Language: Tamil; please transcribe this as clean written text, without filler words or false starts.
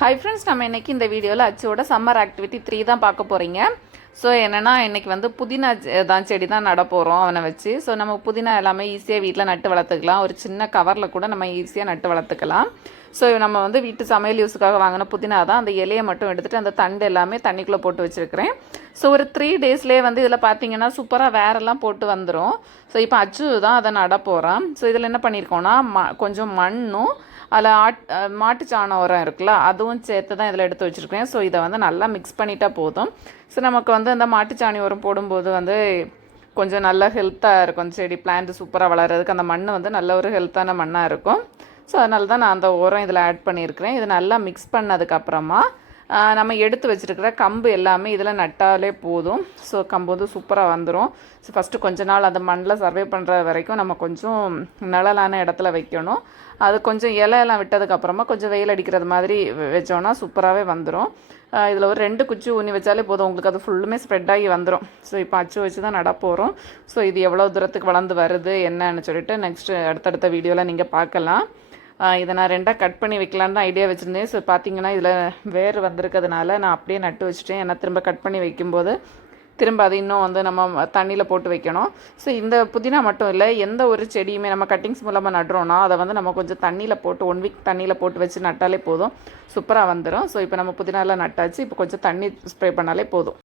ஹை ஃப்ரெண்ட்ஸ், நம்ம இன்றைக்கி இந்த வீடியோவில் அச்சோட சம்மர் ஆக்டிவிட்டி 3 தான் பார்க்க போகிறீங்க. ஸோ என்னென்னா, இன்றைக்கி வந்து புதினா தான் செடி தான் நட போகிறோம் அவனை வச்சு. ஸோ நம்ம புதினா எல்லாமே ஈஸியாக வீட்டில் நட்டு வளர்த்துக்கலாம். ஒரு சின்ன கவரில் கூட நம்ம ஈஸியாக நட்டு வளர்த்துக்கலாம். ஸோ நம்ம வந்து வீட்டு சமையல் யூஸுக்காக வாங்கின புதினா தான். அந்த இலையை மட்டும் எடுத்துகிட்டு அந்த தண்டு எல்லாமே தண்ணிக்குள்ளே போட்டு வச்சுருக்கிறேன். ஸோ ஒரு 3 டேஸ்லேயே வந்து இதில் பார்த்தீங்கன்னா சூப்பராக வேரெல்லாம் போட்டு வந்துடும். ஸோ இப்போ அச்சு தான் அதை நட போகிறான். ஸோ இதில் என்ன பண்ணியிருக்கோன்னா கொஞ்சம் மண்ணும் அதில் மாட்டு சாணம் உரம் இருக்குல்ல, அதுவும் சேர்த்து தான் இதில் எடுத்து வச்சுருக்கேன். ஸோ இதை வந்து நல்லா மிக்ஸ் பண்ணிட்டா போதும். ஸோ நமக்கு வந்து அந்த மாட்டுச்சாணி உரம் போடும்போது வந்து கொஞ்சம் நல்ல ஹெல்த்தாக இருக்கும். செடி பிளான்ட் சூப்பராக வளர்கிறதுக்கு அந்த மண் வந்து நல்ல ஒரு ஹெல்த்தான மண்ணாக இருக்கும். ஸோ அதனால தான் நான் அந்த உரம் இதில் ஆட் பண்ணியிருக்கிறேன். இது நல்லா மிக்ஸ் பண்ணதுக்கப்புறமா நம்ம எடுத்து வச்சுருக்கிற கம்பு எல்லாமே இதில் நட்டாலே போதும். ஸோ கம்பு வந்து சூப்பராக வந்துடும். ஸோ ஃபஸ்ட்டு கொஞ்ச நாள் அந்த மண்ணில் சர்வே பண்ணுற வரைக்கும் நம்ம கொஞ்சம் நிழலான இடத்துல வைக்கணும். அது கொஞ்சம் இலையெல்லாம் விட்டதுக்கப்புறமா கொஞ்சம் வெயில் அடிக்கிறது மாதிரி வச்சோன்னா சூப்பராகவே வந்துடும். இதில் ஒரு 2 குச்சி ஊனி வச்சாலே போதும், உங்களுக்கு அது ஃபுல்லுமே ஸ்ப்ரெட் ஆகி வந்துடும். ஸோ இப்போ அச்சு வச்சு தான் நட போகிறோம். ஸோ இது எவ்வளோ தூரத்துக்கு வளர்ந்து வருது என்னன்னு சொல்லிட்டு நெக்ஸ்ட்டு அடுத்தடுத்த வீடியோவில் நீங்கள் பார்க்கலாம். இதை நான் 2ஆக கட் பண்ணி வைக்கலான்னு தான் ஐடியா வச்சுருந்தேன். ஸோ பார்த்தீங்கன்னா இதில் வேர் வந்திருக்கிறதுனால நான் அப்படியே நட்டு வச்சுட்டேன். ஏன்னா திரும்ப கட் பண்ணி வைக்கும்போது திரும்ப அது இன்னும் வந்து நம்ம தண்ணியில் போட்டு வைக்கணும். ஸோ இந்த புதினா மட்டும் இல்லை, எந்த ஒரு செடியுமே நம்ம கட்டிங்ஸ் மூலமாக நடுறோன்னா அதை வந்து நம்ம கொஞ்சம் தண்ணியில் போட்டு 1 வீக் தண்ணியில் போட்டு வச்சு நட்டாலே போதும், சூப்பராக வந்துடும். ஸோ இப்போ நம்ம புதினாலாம் நட்டாச்சு. இப்போ கொஞ்சம் தண்ணி ஸ்ப்ரே பண்ணாலே போதும்.